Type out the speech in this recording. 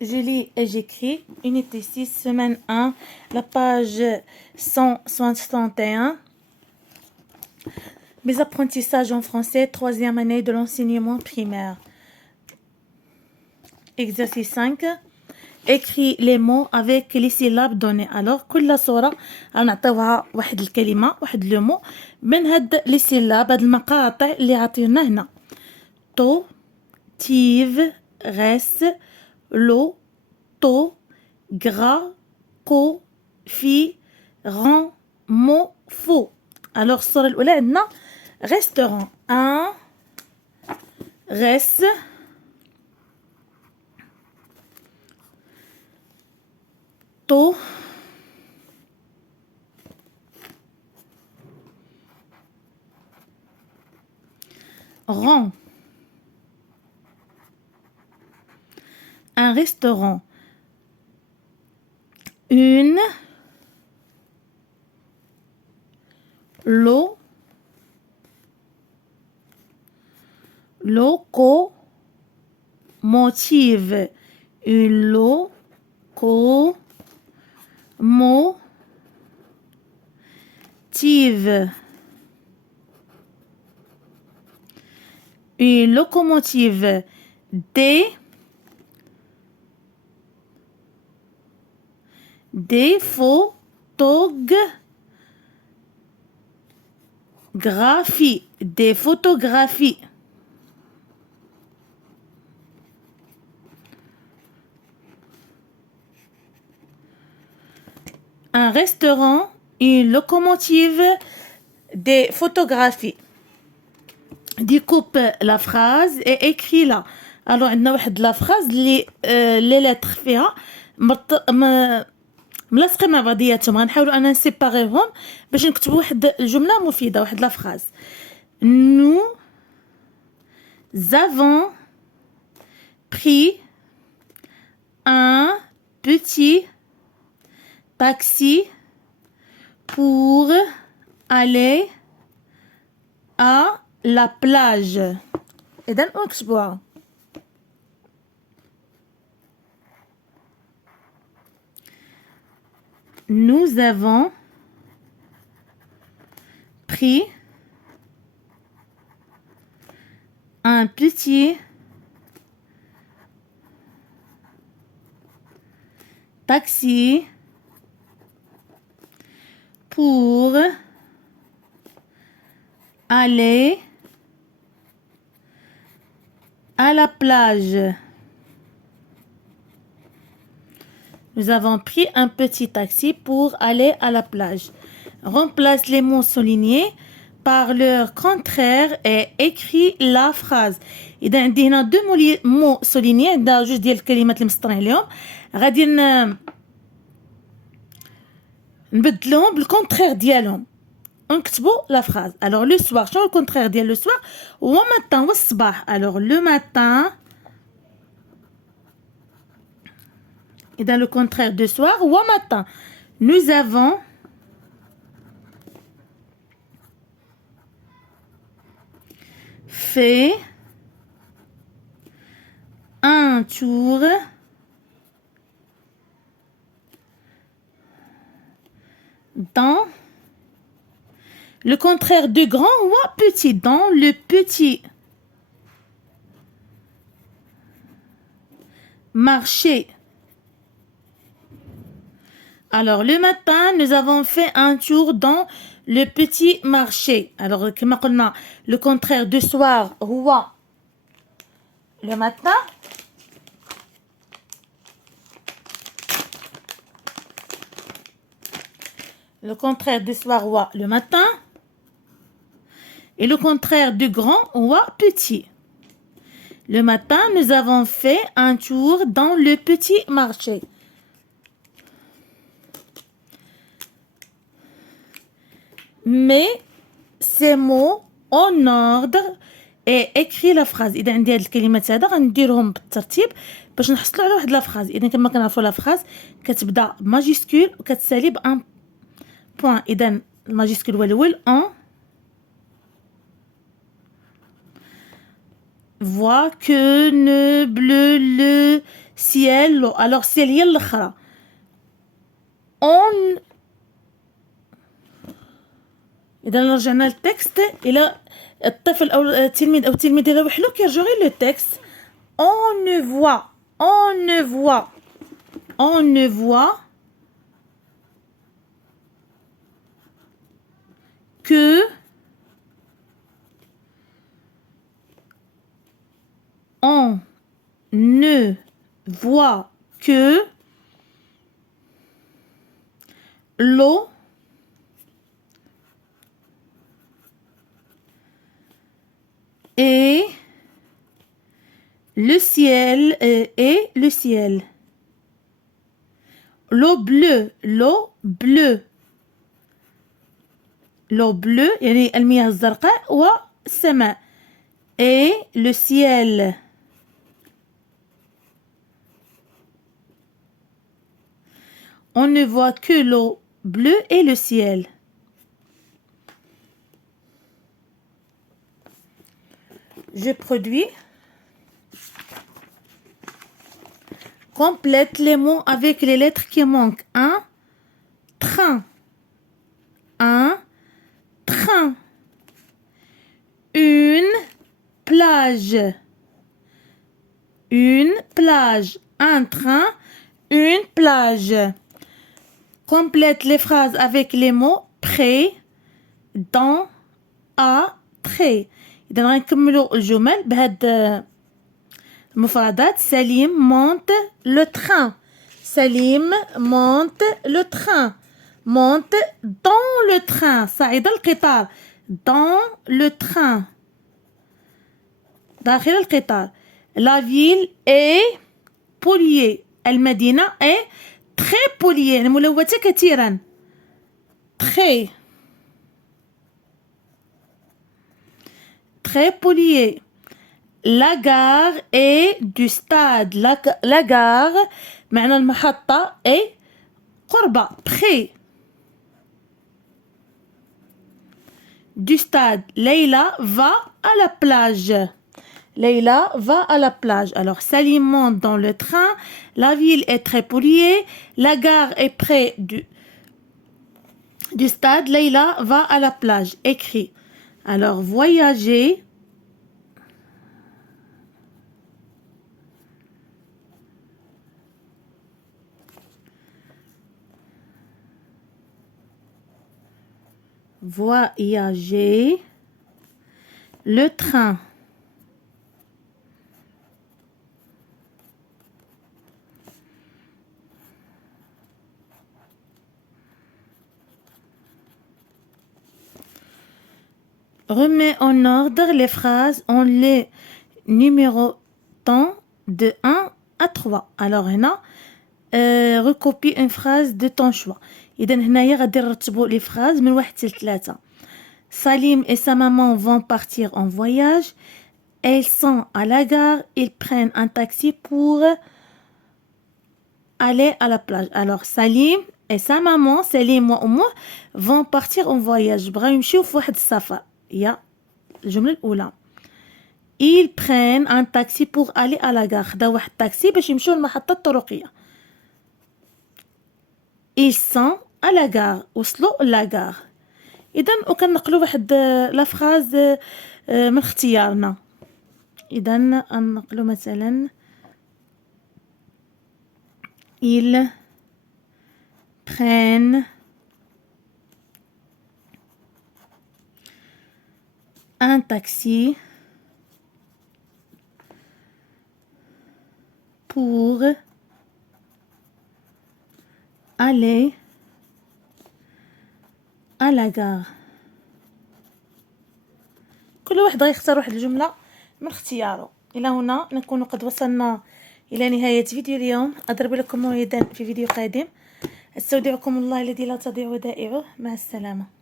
Je lis et j'écris. Unité 6, semaine 1, la page 161. Mes apprentissages en français, troisième année de l'enseignement primaire. Exercice 5. Écris les mots avec les syllabes données. Alors, كل صورة نعطيوها واحد الكلمة واحد لو مو من هاد لي سيلاب هاد المقاطع اللي عطيونا هنا. تو تيف غس لو تو gras كو في ران مو فو. alors الصورة الأولى عندنا restaurant. un reste تو rang. Un restaurant. Une locomotive. Une locomotive. Une locomotive. Des photographies. Des photographies. Un restaurant, une locomotive, des photographies. Découpe la phrase et écris-la. Alors, عندنا واحد la phrase اللي les lettres فيها ملصقين مع بعضياتهم. غنحاولوا أنا نسيباريهم باش نكتبوا واحد الجملة مفيدة، واحد la phrase. Nous avons pris un petit taxi pour aller à la plage. إذن اكتبوها. Nous avons pris un petit taxi pour aller à la plage. Nous avons pris un petit taxi pour aller à la plage. Remplace les mots soulignés par leur contraire et écris la phrase. إذا عندي هنا دو mots soulignés، عندنا جوج ديال الكلمات اللي مسطرين عليهم، غادي نبدلهم بالكونترير ديالهم ونكتبوا لا phrase. alors le soir، شنو الكونترير ديال لو soir؟ هو matin، هو الصباح. alors le matin. Et dans le contraire de soir ou matin, nous avons fait un tour dans le contraire de grand ou petit, dans le petit marché. Alors, le matin, nous avons fait un tour dans le petit marché. Alors, comme on a le contraire de soir, هو le matin. Le contraire de soir, هو le matin. Et le contraire de grand, هو petit. Le matin, nous avons fait un tour dans le petit marché. Mais ces mots en ordre et écris la phrase. إذا عندي هاد الكلمات هذا غنديرهم بالترتيب باش نحصلوا على واحد لا phrase. إذا كما كنعرفوا لا phrase كتبدا ماجيسكول وكتسالي بان بوين. إذا الماجيسكول هو الأول ان voit que ne bleu le ciel alors ciel هي الاخرى on اذا رجعنا للتكست الى الطفل او التلميذ او التلميذه اذا وحلو كيرجعوا غير لو تكست on ne voit que on ne voit que l'eau et le ciel l'eau bleue يعني المياه الزرقاء والسماء et le ciel on ne voit que l'eau bleue et le ciel. Je produis. Complète les mots avec les lettres qui manquent. Un train. Une plage. Un train, une plage. Complète les phrases avec les mots près, dans, à, très. إذا غنكملوا الجمل بهاد المفردات. سليم monte le train. monte dans le train. صعد القطار. dans le train. داخل القطار. La ville est polluée. المدينة est très polluée يعني ملوثة كثيرا. très polluée. La gare est du stade. La gare معنى المحطة est قرب près du stade. Leïla va à la plage. Alors, Salim monte dans le train. La ville est très polluée. La gare est près du stade. Leïla va à la plage. Écrit. Alors, voyager. Le train. Remets en ordre les phrases en les numérotant de 1 à 3. Alors هنا recopie une phrase de ton choix. إذا هنايا غادي نرتبوا les phrases من 1 حتى 3. Salim et sa maman vont partir en voyage. Elles sont à la gare. Ils prennent un taxi pour aller à la plage. Alors Salim et sa maman, Salim وأمه vont partir en voyage. بغاو يمشيو في واحد السفر. هي الجملة الأولى. Ils prennent un taxi pour aller à la gare. خداو واحد التاكسي باش يمشيو للمحطة الطرقية. Ils sont à la gare. وصلوا la gare. إذا وكنقلوا واحد لا فراز من اختيارنا. إذا نقلوا مثلا Ils prennent un taxi pour aller à la gare. كل واحد غيختار واحد الجملة من اختياره. إلى هنا نكون قد وصلنا إلى نهاية فيديو اليوم. أضرب لكم موعدا في فيديو قادم. استودعكم الله الذي لا تضيع ودائعه. مع السلامة.